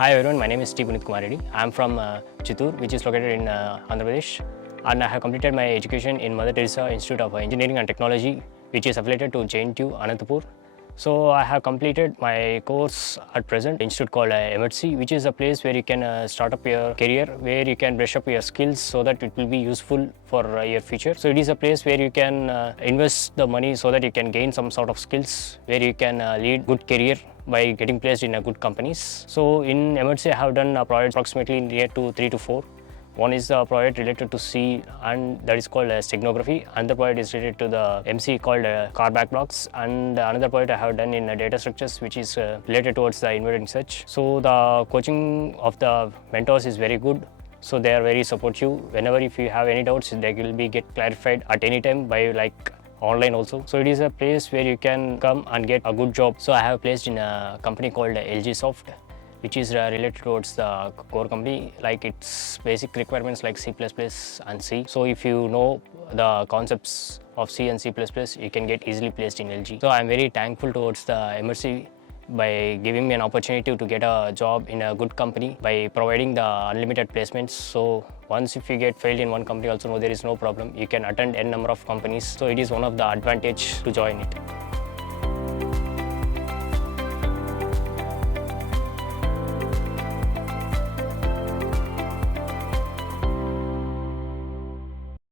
Hi everyone, my name is Punith. I'm from Chittoor, which is located in Andhra Pradesh, and I have completed my education in Mother Teresa Institute of Engineering and Technology, which is affiliated to JNTU Anantapur. So I have completed my course at present, institute called Emertxe, which is a place where you can start up your career, where you can brush up your skills so that it will be useful for your future. So it is a place where you can invest the money so that you can gain some sort of skills, where you can lead good career by getting placed in a good companies. So in Emertxe, I have done a project approximately near to 3 to 4. One is the project related to C, and that is called steganography. Another project is related to the MC called car back blocks, and another project I have done in data structures, which is related towards the inverted research. So the coaching of the mentors is very good. So they are very supportive. Whenever if you have any doubts, they will be get clarified at any time by online also. So it is a place where you can come and get a good job. So I have placed in a company called LG Soft, which is related towards the core company, like its basic requirements like C++ and C. So if you know the concepts of C and C++, you can get easily placed in LG. So I'm very thankful towards the Emertxe by giving me an opportunity to get a job in a good company by providing the unlimited placements. So once if you get failed in one company also, there is no problem. You can attend n number of companies. So it is one of the advantage to join it.